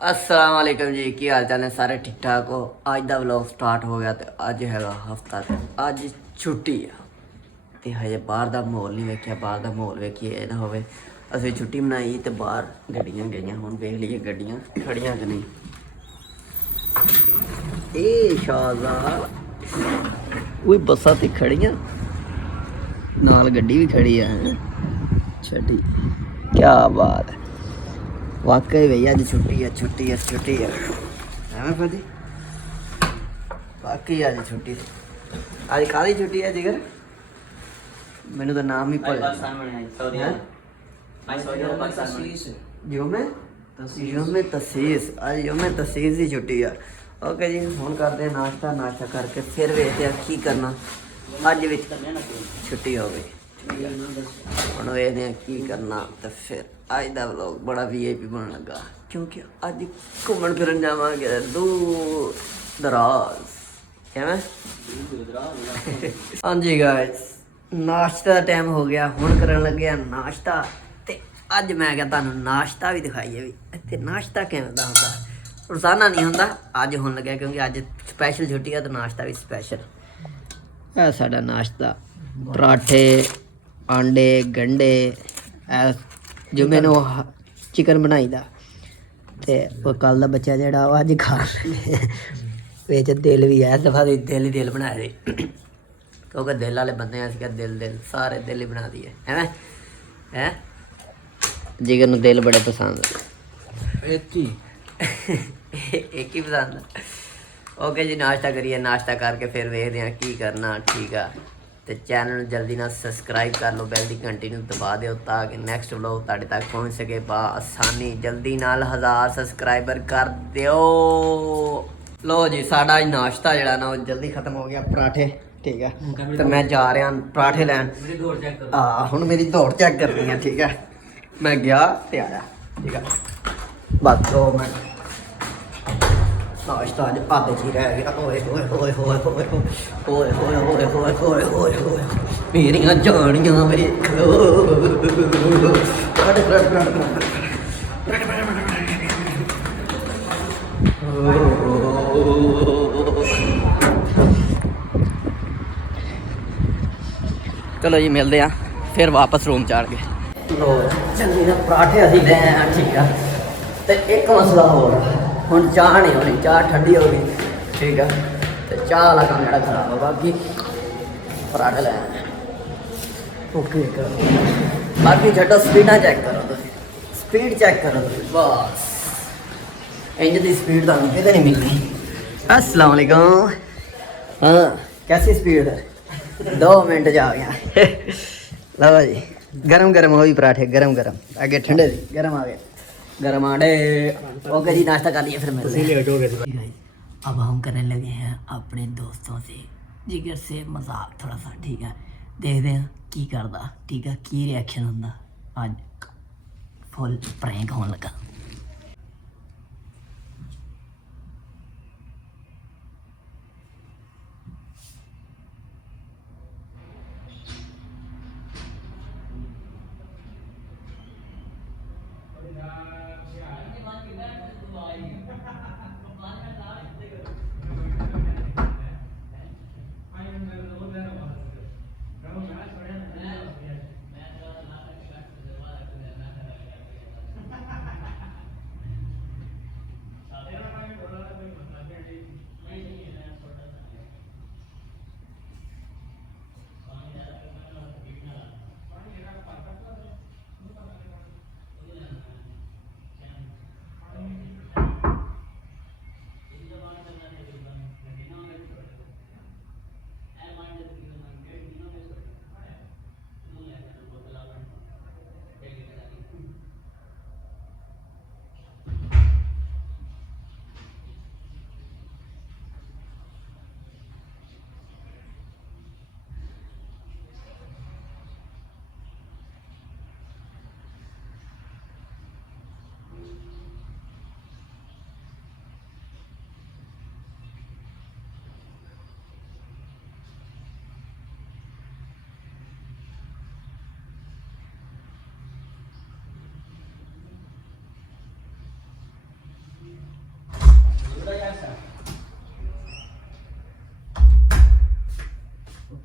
अस्सलाम वालेकुम जी की हाल चाल ने सारे ठीक ठाक हो। ਅੱਜ ਦਾ ਵਲੌਗ ਸਟਾਰਟ ਹੋ ਗਿਆ ਤੇ ਅੱਜ ਹੈਗਾ ਹਫਤਾ ਤੇ ਅੱਜ ਛੁੱਟੀ ਆ ਤੇ ਹਜੇ ਬਾਹਰ ਦਾ ਮਾਹੌਲ ਨਹੀਂ ਵੇਖਿਆ। ਬਾਹਰ ਦਾ ਮਾਹੌਲ ਵੇਖੀਏ ਇਹ ਨਾ ਹੋਵੇ ਅਸੀਂ ਛੁੱਟੀ ਮਨਾਈ ਤੇ ਬਾਹਰ ਗੱਡੀਆਂ ਗਈਆਂ। ਹੁਣ ਵੇਖ ਲਈਏ ਗੱਡੀਆਂ ਖੜੀਆਂ ਕਿ ਨਹੀਂ। ਇਹ ਸ਼ਾਜ਼ਾ ਉਹ ਬੱਸਾਂ ਤੇ ਖੜੀਆਂ ਨਾਲ ਗੱਡੀ ਵੀ ਖੜੀ ਆ ਛੱਡੀ ਕੀ ਬਾਤ ਹੈ। वाकई भैया अज छुट्टी है छुट्टी है छुट्टी है एवं भाजी वाकई अज छुट्टी अज काली छुट्टी है जिगर मैनू तो नाम ही भुल योम तसीस अज योम तसीस की छुट्टी है। ओके जी हुण करते हैं नाश्ता नाश्ता करके फिर वेखते हैं की करना। अज भी छुट्टी हो गई ਹੁਣ ਵੇਖਦੇ ਹਾਂ ਕੀ ਕਰਨਾ ਤੇ ਫਿਰ ਅੱਜ ਦਾ ਵਲੌਗ ਬੜਾ VIP ਬਣਨ ਲੱਗਾ ਕਿਉਂਕਿ ਅੱਜ ਘੁੰਮਣ ਫਿਰਨ ਜਾਵਾਂਗੇ ਦੂਰ ਦਰਾਜ਼ ਕਿਵੇਂ। ਹਾਂਜੀ ਗਾਇਸ ਨਾਸ਼ਤਾ ਦਾ ਟਾਈਮ ਹੋ ਗਿਆ। ਹੁਣ ਕਰਨ ਲੱਗੇ ਆ ਨਾਸ਼ਤਾ ਤੇ ਅੱਜ ਮੈਂ ਕਿਹਾ ਤੁਹਾਨੂੰ ਨਾਸ਼ਤਾ ਵੀ ਦਿਖਾਈਏ ਵੀ ਇੱਥੇ ਨਾਸ਼ਤਾ ਕਿਵੇਂ ਦਾ ਹੁੰਦਾ। ਰੋਜ਼ਾਨਾ ਨਹੀਂ ਹੁੰਦਾ ਅੱਜ ਹੁਣ ਲੱਗਿਆ ਕਿਉਂਕਿ ਅੱਜ ਸਪੈਸ਼ਲ ਛੁੱਟੀ ਆ ਤੇ ਨਾਸ਼ਤਾ ਵੀ ਸਪੈਸ਼ਲ। ਇਹ ਸਾਡਾ ਨਾਸ਼ਤਾ ਪਰਾਠੇ ਆਂਡੇ ਗੰਢੇ ਜੋ ਮੈਨੂੰ ਚਿਕਨ ਬਣਾਈ ਦਾ ਤੇ ਉਹ ਕੱਲ ਦਾ ਬੱਚਾ ਜਿਹੜਾ ਉਹ ਅੱਜ ਖਾ ਵਿੱਚ ਦਿਲ ਵੀ ਹੈ ਦਫਾ ਦੇ ਦਿਲ ਬਣਾਏ ਦੇ ਕਿਉਂਕਿ ਦਿਲ ਵਾਲੇ ਬੰਦੇ ਅਸੀਂ ਕਿਹਾ ਦਿਲ ਸਾਰੇ ਦਿਲ ਹੀ ਬਣਾ ਦਈਏ ਐਵੇਂ ਹੈ। ਜਿਗਰ ਨੂੰ ਦਿਲ ਬੜੇ ਪਸੰਦ ਇੱਕ ਹੀ ਪਸੰਦ। ਓਕੇ ਜੀ ਨਾਸ਼ਤਾ ਕਰੀਏ ਨਾਸ਼ਤਾ ਕਰਕੇ ਫਿਰ ਵੇਖਦੇ ਹਾਂ ਕੀ ਕਰਨਾ ਠੀਕ ਆ। ਤੇ ਚੈਨਲ ਨੂੰ ਜਲਦੀ ਨਾਲ ਸਬਸਕ੍ਰਾਈਬ ਕਰ ਲਓ ਬੈਲ ਦੀ ਘੰਟੀ ਨੂੰ ਦਬਾ ਦਿਓ ਤਾਂ ਕਿ ਨੈਕਸਟ ਵਲੋਗ ਤੁਹਾਡੇ ਤੱਕ ਪਹੁੰਚ ਸਕੇ ਆਸਾਨੀ। ਜਲਦੀ ਨਾਲ 1000 ਸਬਸਕ੍ਰਾਈਬਰ ਕਰ ਦਿਓ। ਲੋ ਜੀ ਸਾਡਾ ਅੱਜ ਨਾਸ਼ਤਾ ਜਿਹੜਾ ਨਾ ਉਹ ਜਲਦੀ ਖਤਮ ਹੋ ਗਿਆ ਪਰਾਠੇ ਠੀਕ ਹੈ ਤੇ ਮੈਂ ਜਾ ਰਿਹਾ ਪਰਾਠੇ ਲੈਣ। ਹੁਣ ਮੇਰੀ ਦੌੜ ਚੈੱਕ ਕਰਨੀ ਹੈ ਠੀਕ ਹੈ। ਮੈਂ ਗਿਆ ਤੇ ਆਇਆ ਠੀਕ ਹੈ ਬਸ 2 ਮਿੰਟ। ਨਾਸ਼ਤਾ ਅੱਜ ਆਧੇ ਚ ਹੀ ਰਹਿ ਗਿਆ। ਓਏ ਹੋਏ ਹੋਏ ਹੋਏ ਹੋਏ ਹੋਏ ਹੋਏ ਹੋਏ ਹੋਏ ਹੋਏ ਹੋਏ ਹੋਏ ਮੇਰੀਆਂ ਜਾਣੀਆਂ ਵੇਖੋ। ਚਲੋ ਜੀ ਮਿਲਦੇ ਆ ਫਿਰ ਵਾਪਸ ਰੂਮ ਚ ਆਣ ਕੇ। ਲੋ ਚੰਗੀ ਨਾ ਪਰਾਠੇ ਅਸੀਂ ਲੈ ਆਏ ਠੀਕ ਆ ਤੇ ਇੱਕ ਮਸਲਾ ਹੋਰ ਹੁਣ ਚਾਹ ਨਹੀਂ ਹੋਣੀ ਚਾਹ ਠੰਡੀ ਹੋ ਗਈ ਠੀਕ ਆ ਤੇ ਚਾਹ ਵਾਲਾ ਕੰਮ ਜਿਹੜਾ ਖਰਾਬ ਹੋ ਬਾਕੀ ਪਰਾਠੇ ਲੈ ਆਏ ਓਕੇ ਕਰੋ। ਬਾਕੀ ਛੱਡੋ ਸਪੀਡਾਂ ਚੈੱਕ ਕਰੋ ਤੁਸੀਂ ਸਪੀਡ ਚੈੱਕ ਕਰੋ ਤੁਸੀਂ ਬਸ ਇੰਜ ਦੀ ਸਪੀਡ ਤੁਹਾਨੂੰ ਕਿਤੇ ਨਹੀਂ ਮਿਲਣੀ। अस्सलाम वालेकुम। हाँ कैसी स्पीड है 2 मिनट जा गया। लो जी गरम गरम हो भी पराठे गरम गरम आगे ठंडे गरम आ गए गरम आड़े। ओके जी नाश्ता कर लिए फिर मिलते। अब हम करने लगे हैं अपने दोस्तों से जिगर से मजाक थोड़ा सा ठीक है। देखते हैं की करता ठीक है की रिएक्शन होंदा। अज फुल प्रैंक होने लगा।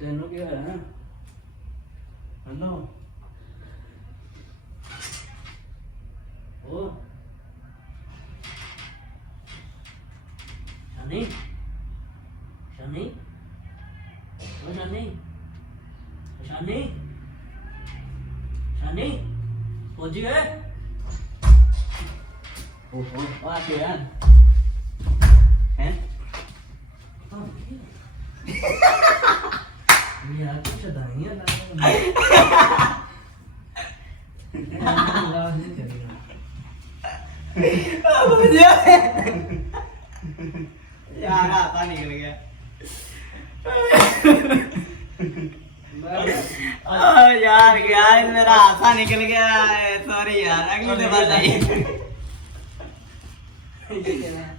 ਤੈਨੂੰ ਕੀ ਹੋਇਆ ਹੈਲੋ ਉਹ ਸ਼ਾਨੀ ਸ਼ਾਨੀ ਉਹ ਸ਼ਾਨੀ ਸ਼ਾਨੀ ਸ਼ਾਨੀ ਪਹੁੰਚੀ ਗਏ ਉਹ ਆ ਕੇ ਹੈ यार कुछ दानिया यार आता निकल गया यार यार मेरा हाथा निकल गया सॉरी यार अगली दफा नहीं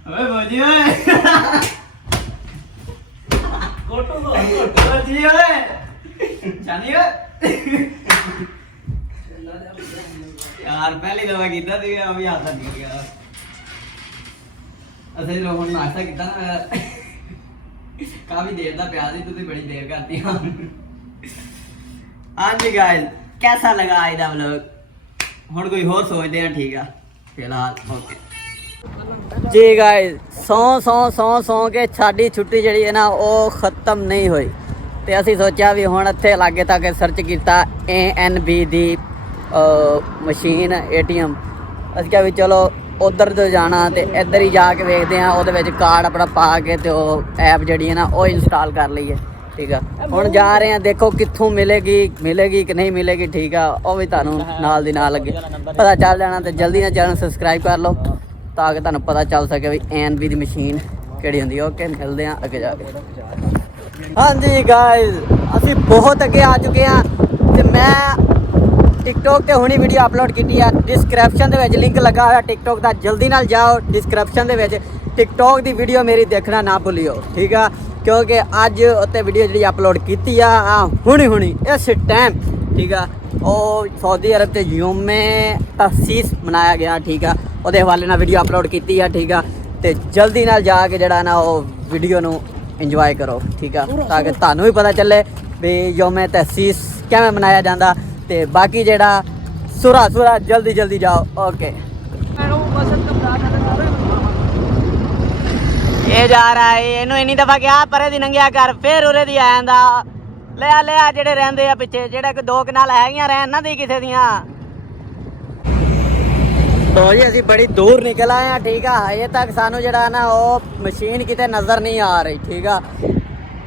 ओए भौजी ओए कोटो भौजी ओए जानी ओए यार पहली दफा कीता सी अभी हाथा निकल गया असली लोगों ने नाश्ता किया ना काफी देर दा प्यार सी तुसी बड़ी देर करती हो हाँ जी गाइस कैसा लगा आज दा व्लॉग हुण कोई होर सोचदे हैं ठीक है फिलहाल ओके जी गाइस सौ के साडी छुट्टी जी है ना वो खत्म नहीं हुई तो असी सोचा भी हुण इत्थे लागे तक सर्च किया ANB दी मशीन ATM असीं कहा भी चलो उधर तो जाना तो इधर ही जाके वेखते हैं वो कार्ड अपना पा के तो ऐप जी है ना वो इंस्टॉल कर लीए ठीक है हुण जा रहे हैं देखो कित्थों मिलेगी कि नहीं मिलेगी ठीक है वो भी तुहानूं नाल दी नाल लगे पता चल जाना तो जल्दी ना चैनल सबसक्राइब कर लो ताकि तुहानूं पता चल सके भी ANB दी मशीन किहड़ी हुंदी है ओके मिलते हैं अगे जाके हाँ जी गाइस असी बहुत अगे आ चुके हैं तो मैं टिकटॉक ते हुणी वीडियो अपलोड की है डिस्क्रिप्शन दे विच लिंक लगा हुआ टिकटॉक का जल्दी नाल जाओ डिस्क्रिप्शन दे विच टिकटॉक की वीडियो मेरी देखना ना भूलियो ठीक है क्योंकि अज उत्ते वीडियो जी अपलोड की हुणी इस टाइम ठीक है और सऊदी अरब के यूमे तसीस मनाया गया ठीक है वो हवाले नाल वीडियो अपलोड की है ठीक है तो जल्दी नाल जाके जड़ा ना वो वीडियो नू इंजॉय करो ठीक है ताकि तुहानू भी पता चले भी योमे तसीस किवें मनाया जाता तो बाकी जड़ा सुरा जल्दी जाओ ओके ये जा रहा है इनू इन्नी दफा क्या परे दी नंगिया कर फिर उरे दी आ जांदा ले आ जेड़े रहिंदे आ पिछे जेड़े कोई दो कनाल हैगियां रहन ना दी किसे दियां तो जी असी बड़ी दूर निकल आए हैं ठीक है अजे तक सानू जड़ा ना वो मशीन किते नज़र नहीं आ रही ठीक है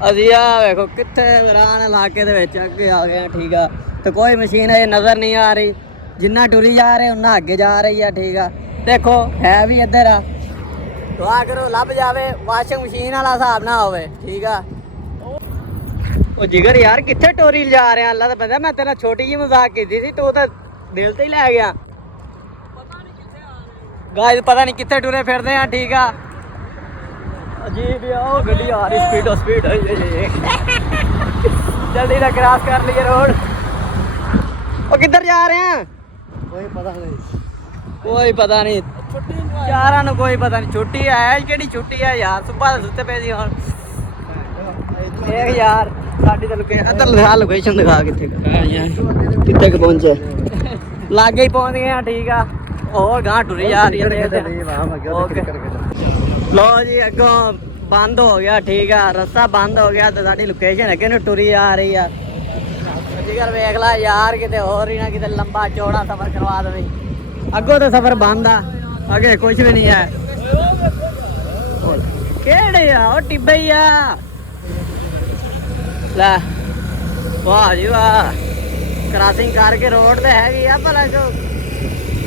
असी आ वेखो कित्थे वीरान इलाके दे विच अगे आ गए ठीक है तो कोई मशीन अजे नज़र नहीं आ रही जिन्ना टुरी जा रहे उन्ना अगे जा रही है ठीक है देखो है भी इधर आ दुआ करो लभ जावे वाशिंग मशीन वाला हिसाब ना होवे ठीक है ओ जिगर यार कित्थे टोरी जा रहे हैं अल्लाह दा बंदा मैं तेरा छोटी जी मजाक कीती सी तू तो दिल ते ही लै गया गाइस पता नहीं कित्थे टुरे फिरदे हैं ठीक है अजीब ओ गड्डी आ रही स्पीड जल्दी ना क्रॉस कर लिए रोड ओ किधर जा रहे हैं कोई पता नहीं चारा नु कोई पता नहीं छुट्टी है केड़ी छुट्टी है यार सुबह सुते पे सी हुण देख यार साडी ते अदर दिखा लोकेशन दिखा कित्थे कित्थे के पहुंचे लागे ही पहुंच गए हैं ठीक है और गां टुरी जा रही है ओके लो जी अगों बंद हो गया ठीक है रस्ता बंद हो गया तो साडी लोकेशन अगे नु टुरी आ रही है जिगर वेख ला यार किते और ही ना किते लंबा चौड़ा सफर करवा दे अगों तो सफर बंद आ आगे कुछ भी नहीं है केड़े आ ओ टिब्बे ही आ ले वाह जी वाह क्रॉसिंग करके रोड ते हैगी आ भला जो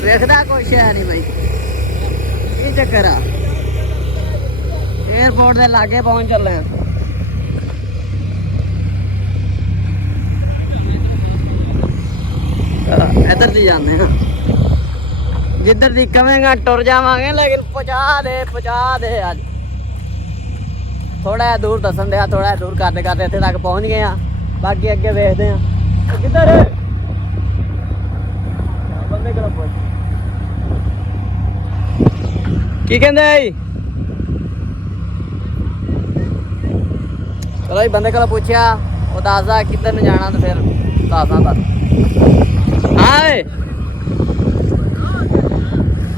वेखदा कुछ है नहीं भाई की चक्कर आ एयरपोर्ट के लागे पहुंच चले इधर दी जाने हैं जिधर दी कवेंगा टुर जावांगे लेकिन पहुंचा दे अज थोड़ा दूर दसन दे थोड़ा दूर करते करते इत्थे तक पहुंच गए हैं बाकी अगे वेखते हैं किधर बंदे कोल पहुंच की कहंदे चलो जी बंदे को पूछया ਉਹ ਦੱਸਦਾ ਕਿੱਧਰ ਨੂੰ ਜਾਣਾ ਤੇ ਫਿਰ ਦੱਸਦਾ ਤੁਹਾਨੂੰ। ਹਾਂ ਓਏ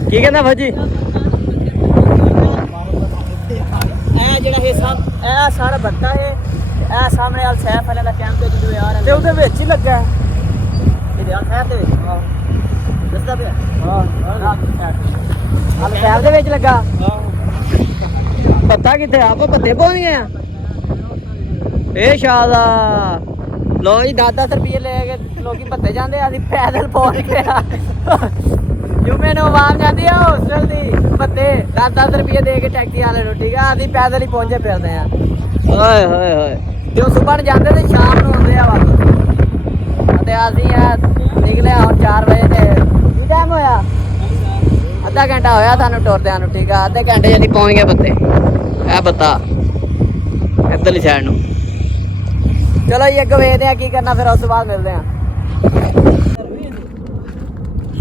ਕੀ ਕਹਿੰਦਾ ਫੌਜੀ? ਇਹ ਜਿਹੜਾ ਹਿੱਸਾ ਇਹ ਸਾਰਾ ਬੱਤਾ ਹੈ, ਇਹ ਸਾਹਮਣੇ ਵਾਲ ਸੈਫ ਵਾਲੇ ਦਾ ਕੈਂਪ ਤੇ ਜਦੋਂ ਆ ਰਹੇ ਤੇ ਉਹਦੇ ਵਿੱਚ ਹੀ ਲੱਗਾ ਹੈ। ਇਹਦੇ ਹਾਲ ਸੈਫ ਦੇ ਵਿੱਚ ਦੱਸਦਾ ਪਿਆ। ਹਾਲ ਸੈਫ ਦੇ ਵਿੱਚ ਲੱਗਾ। ਪੱਤਾ ਕਿੱਥੇ? ਆਪਾਂ ਪੱਤੇ ਪਹੁੰਚ ਗਏ ਆ। ਇਹ ਸ਼ਾਦਾ ਲੋ ਜੀ 10-10 ਰੁਪਏ ਲੈ ਕੇ ਲੋਕੀ ਭੱਤੇ ਜਾਂਦੇ ਆ, ਅਸੀਂ ਪੈਦਲ ਪਹੁੰਚ ਗਏ ਆ। ਜੁਮੇ ਨੂੰ ਆਵਾਜ਼ ਜਾਂਦੀ ਆ ਹੋਸਟਲ ਦੀ, ਭੱਤੇ 10-10 ਰੁਪਏ ਦੇ ਕੇ ਟੈਕਸੀ ਵਾਲੇ ਨੂੰ, ਠੀਕ ਆ। ਅਸੀਂ ਪੈਦਲ ਹੀ ਪਹੁੰਚੇ ਫਿਰਦੇ ਆ। ਓਏ ਹੋਏ ਹੋਏ, ਜੋ ਸਵੇਰ ਨੂੰ ਜਾਂਦੇ ਤੇ ਸ਼ਾਮ ਨੂੰ ਆਉਂਦੇ ਆ ਵਾਪਸ। ਤੇ ਅਸੀਂ ਨਿਕਲੇ ਹੁਣ 4 ਵਜੇ ਤੇ ਕੀ ਟਾਈਮ ਹੋਇਆ? ਅੱਧਾ ਘੰਟਾ ਹੋਇਆ ਸਾਨੂੰ ਟੁਰਦਿਆਂ ਨੂੰ, ਠੀਕ ਆ। ਅੱਧੇ ਘੰਟੇ ਜਦੀ ਪਹੁੰਚ ਗਏ ਬੱਤੇ। ਇਹ ਬੱਤਾ ਇੱਧਰਲੀ ਸਾਈਡ ਨੂੰ। ਚਲੋ ਜੀ ਅੱਗੇ ਵੇਖਦੇ ਆ ਕੀ ਕਰਨਾ, ਫਿਰ ਉਸ ਤੋਂ ਬਾਅਦ ਮਿਲਦੇ ਆ।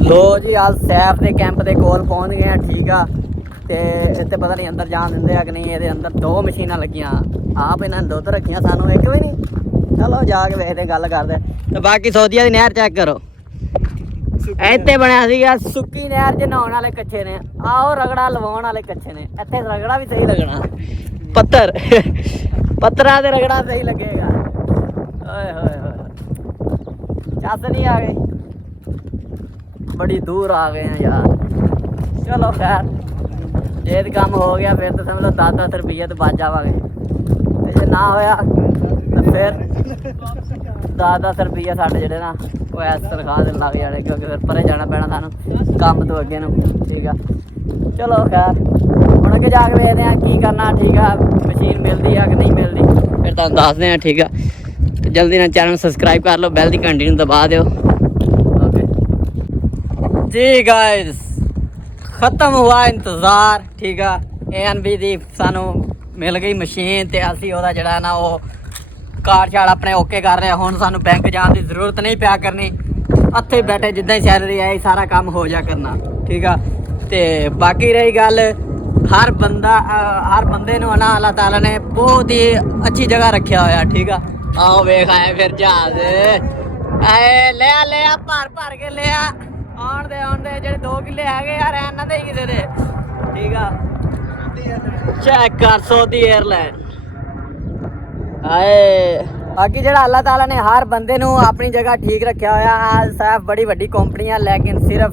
ਲੋ ਜੀ ਹਾਲ ਸੈਫ ਦੇ ਕੈਂਪ ਦੇ ਕੋਲ ਪਹੁੰਚ ਗਏ ਆ, ਠੀਕ ਆ। ਤੇ ਇੱਥੇ ਪਤਾ ਨਹੀਂ ਅੰਦਰ ਜਾਣ ਦਿੰਦੇ ਆ ਕਿ ਨਹੀਂ। ਇਹਦੇ ਅੰਦਰ 2 ਮਸ਼ੀਨਾਂ ਲੱਗੀਆਂ, ਆਪ ਇਹਨਾਂ ਨੇ 2 ਤਾਂ ਰੱਖੀਆਂ, ਸਾਨੂੰ ਇੱਕ ਵੀ ਨਹੀਂ। ਚਲੋ ਜਾ ਕੇ ਵੇਖਦੇ, ਗੱਲ ਕਰਦੇ। ਤੇ ਬਾਕੀ ਸੌਦੀਆ ਦੀ ਨਹਿਰ ਚੈੱਕ ਕਰੋ, ਇੱਥੇ ਬਣਿਆ ਸੀਗਾ ਸੁੱਕੀ ਨਹਿਰ 'ਚ ਨਹਾਉਣ ਵਾਲੇ ਕੱਛੇ ਨੇ। ਆਓ ਰਗੜਾ ਲਵਾਉਣ ਵਾਲੇ ਕੱਛੇ ਨੇ। ਇੱਥੇ ਰਗੜਾ ਵੀ ਸਹੀ ਲੱਗਣਾ, ਪੱਥਰਾਂ ਤੇ ਰਗੜਾ ਸਹੀ ਲੱਗੇਗਾ। ਓਏ ਹੋਏ ਹੋਏ, ਚੱਸ ਨਹੀਂ ਆ ਗਏ, ਬੜੀ ਦੂਰ ਆ ਗਏ ਆ ਯਾਰ। ਚਲੋ ਖੈਰ, ਜੇ ਕੰਮ ਹੋ ਗਿਆ ਫਿਰ ਤਾਂ ਸਮਝ ਲਓ 10-10 ਰੁਪਈਏ ਤੋਂ ਬਚ ਜਾਵਾਂਗੇ, ਤੇ ਜੇ ਨਾ ਹੋਇਆ ਤਾਂ ਫਿਰ 10-10 ਰੁਪਈਏ ਸਾਡੇ ਜਿਹੜੇ ਨਾ ਉਹ ਇਸ ਤਨਖਾਹ ਦੇ ਲੱਗ ਜਾਣੇ, ਕਿਉਂਕਿ ਫਿਰ ਪਰੇ ਜਾਣਾ ਪੈਣਾ ਸਾਨੂੰ ਕੰਮ ਤੋਂ ਅੱਗੇ ਨੂੰ, ਠੀਕ ਆ। ਚਲੋ ਖੈਰ, ਹੁਣ ਅੱਗੇ ਜਾ ਕੇ ਵੇਖਦੇ ਆ ਕੀ ਕਰਨਾ, ਠੀਕ ਆ। ਮਸ਼ੀਨ ਮਿਲਦੀ ਆ ਕਿ ਨਹੀਂ ਮਿਲਦੀ ਫਿਰ ਤੁਹਾਨੂੰ ਦੱਸਦੇ ਆ, ਠੀਕ ਆ। ਤੇ ਜਲਦੀ ਨਾਲ ਚੈਨਲ ਸਬਸਕ੍ਰਾਈਬ ਕਰ ਲਓ, ਬੈਲ ਦੀ ਘੰਟੀ ਨੂੰ ਦਬਾ ਦਿਓ। ਓਕੇ ਜੀ ਗਾਇਜ਼, ਖਤਮ ਹੁਆ ਇੰਤਜ਼ਾਰ, ਠੀਕ ਆ। ANB ਦੀ ਸਾਨੂੰ ਮਿਲ ਗਈ ਮਸ਼ੀਨ, ਤੇ ਅਸੀਂ ਉਹਦਾ ਜਿਹੜਾ ਨਾ ਉਹ ਕਾਰਡ ਸ਼ਾਰਡ ਆਪਣੇ ਓਕੇ ਕਰ ਰਹੇ। ਹੁਣ ਸਾਨੂੰ ਬੈਂਕ ਜਾਣ ਦੀ ਜ਼ਰੂਰਤ ਨਹੀਂ ਪਿਆ ਕਰਨੀ, ਇੱਥੇ ਬੈਠੇ ਜਿੱਦਾਂ ਹੀ ਸੈਲਰੀ ਆਈ ਸਾਰਾ ਕੰਮ ਹੋ ਜਾ ਕਰਨਾ, ਠੀਕ ਆ। ਤੇ ਬਾਕੀ ਰਹੀ ਗੱਲ, ਹਰ ਬੰਦੇ ਨੂੰ ਨਾ ਅੱਲਾਹ ਤਾਲਾ ਨੇ ਬਹੁਤ ਹੀ ਅੱਛੀ ਜਗ੍ਹਾ ਰੱਖਿਆ ਹੋਇਆ, ਠੀਕ ਆ। ਆਓ ਵੇਖ ਆਏ ਫਿਰ ਜਹਾਜ਼, ਆਏ ਲਿਆ ਭਰ ਕੇ ਲਿਆ। ਆਉਣ ਦੇ ਜਿਹੜੇ 2 ਕਿੱਲੇ ਹੈਗੇ ਯਾਰ ਇਹਨਾਂ ਦੇ ਹੀ ਕਿਸੇ ਦੇ, ਠੀਕ ਆ। ਚੈੱਕ ਕਰ ਸੌਦੀ 에ਅਰਲਾਈਨ। ਆਏ ਬਾਕੀ ਜਿਹੜਾ ਅੱਲਾਹ ਤਾਲਾ ਨੇ ਹਰ ਬੰਦੇ ਨੂੰ ਆਪਣੀ ਜਗ੍ਹਾ ਠੀਕ ਰੱਖਿਆ ਹੋਇਆ। ਸੈਫ ਬੜੀ ਵੱਡੀ ਕੰਪਨੀ ਆ, ਲੇਕਿਨ ਸਿਰਫ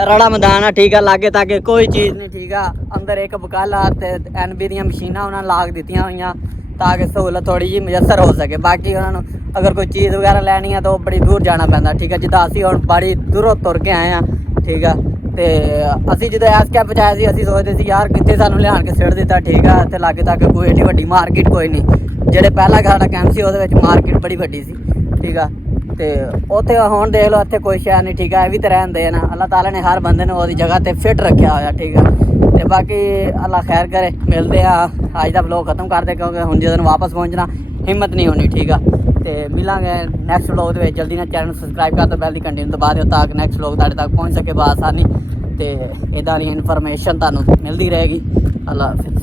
ਰੜਾ ਮੈਦਾਨ ਆ, ਠੀਕ ਆ। ਲਾਗੇ ਤਾਗੇ ਕੋਈ ਚੀਜ਼ ਨਹੀਂ, ਠੀਕ ਆ। ਅੰਦਰ ਇੱਕ ਬਕਾਲਾ ਤੇ NB ਦੀਆਂ ਮਸ਼ੀਨਾਂ ਉਹਨਾਂ ਲਾ ਕੇ ਦਿੱਤੀਆਂ ਹੋਈਆਂ ਤਾਂ ਕਿ ਸਹੂਲਤ ਥੋੜੀ ਜਿਹੀ ਮੁਯੱਸਰ ਹੋ ਸਕੇ। ਬਾਕੀ ਉਹਨਾਂ ਨੂੰ ਅਗਰ ਕੋਈ ਚੀਜ਼ ਵਗੈਰਾ ਲੈਣੀ ਆ ਤਾਂ ਉਹ ਬੜੀ ਦੂਰ ਜਾਣਾ ਪੈਂਦਾ, ਠੀਕ ਆ। ਜਿੱਦਾਂ ਅਸੀਂ ਹੁਣ ਬੜੀ ਦੂਰੋਂ ਤੁਰ ਕੇ ਆਏ ਆ, ਠੀਕ ਆ। ਤੇ ਅਸੀਂ ਜਦੋਂ ਐਸ ਕੈਪ ਪਹੁੰਚਾਇਆ ਸੀ, ਅਸੀਂ ਸੋਚਦੇ ਸੀ ਯਾਰ ਕਿੱਥੇ ਸਾਨੂੰ ਲਿਆਣ ਕੇ ਸਿੱਟ ਦਿੱਤਾ, ਠੀਕ ਆ। ਇੱਥੇ ਲਾਗੇ ਤੱਕ ਕੋਈ ਏਡੀ ਵੱਡੀ ਮਾਰਕੀਟ ਕੋਈ ਨਹੀਂ। ਜਿਹੜੇ ਪਹਿਲਾਂ ਸਾਡਾ ਕੈਂਪ ਸੀ ਉਹਦੇ ਵਿੱਚ ਮਾਰਕੀਟ ਬੜੀ ਵੱਡੀ ਸੀ, ਠੀਕ ਆ। ਤੇ ਉੱਥੇ ਹੁਣ ਦੇਖ ਲਓ ਇੱਥੇ ਕੋਈ ਸ਼ਹਿਰ ਨਹੀਂ, ਠੀਕ ਆ। ਇਹ ਵੀ ਤਾਂ ਰਹਿੰਦੇ ਆ ਨਾ, ਅੱਲਾਹ ਤਾਲਾ ਨੇ ਹਰ ਬੰਦੇ ਨੂੰ ਉਹਦੀ ਜਗ੍ਹਾ ਤੇ ਫਿੱਟ ਰੱਖਿਆ ਹੋਇਆ, ਠੀਕ ਆ। ਤੇ ਬਾਕੀ ਅੱਲਾਹ ਖੈਰ ਕਰੇ, ਮਿਲਦੇ ਆ। ਅੱਜ ਦਾ ਵਲੋਗ ਖਤਮ ਕਰਦੇ, ਕਿਉਂਕਿ ਹੁਣ ਜਦੋਂ ਵਾਪਸ ਪਹੁੰਚਣਾ ਹਿੰਮਤ ਨਹੀਂ ਹੋਣੀ, ਠੀਕ ਆ। ਤੇ ਮਿਲਾਂਗੇ ਨੈਕਸਟ ਵਲੋਗ ਦੇ ਵਿੱਚ। ਜਲਦੀ ਨਾਲ ਚੈਨਲ ਨੂੰ ਸਬਸਕ੍ਰਾਈਬ ਕਰ ਦਿਓ, ਬੈਲ ਦੀ ਘੰਟੀ ਨੂੰ ਦਬਾ ਦਿਓ ਤਾਂ ਕਿ ਨੈਕਸਟ ਵਲੋਗ ਤੁਹਾਡੇ ਤੱਕ ਪਹੁੰਚ ਸਕੇ ਬਾਸਾਨੀ। ਤੇ ਇੱਦਾਂ ਦੀ ਇਨਫੋਰਮੇਸ਼ਨ ਤੁਹਾਨੂੰ ਮਿਲਦੀ ਰਹੇਗੀ। ਅੱਲਾਹ ਹਾਫਿਜ਼।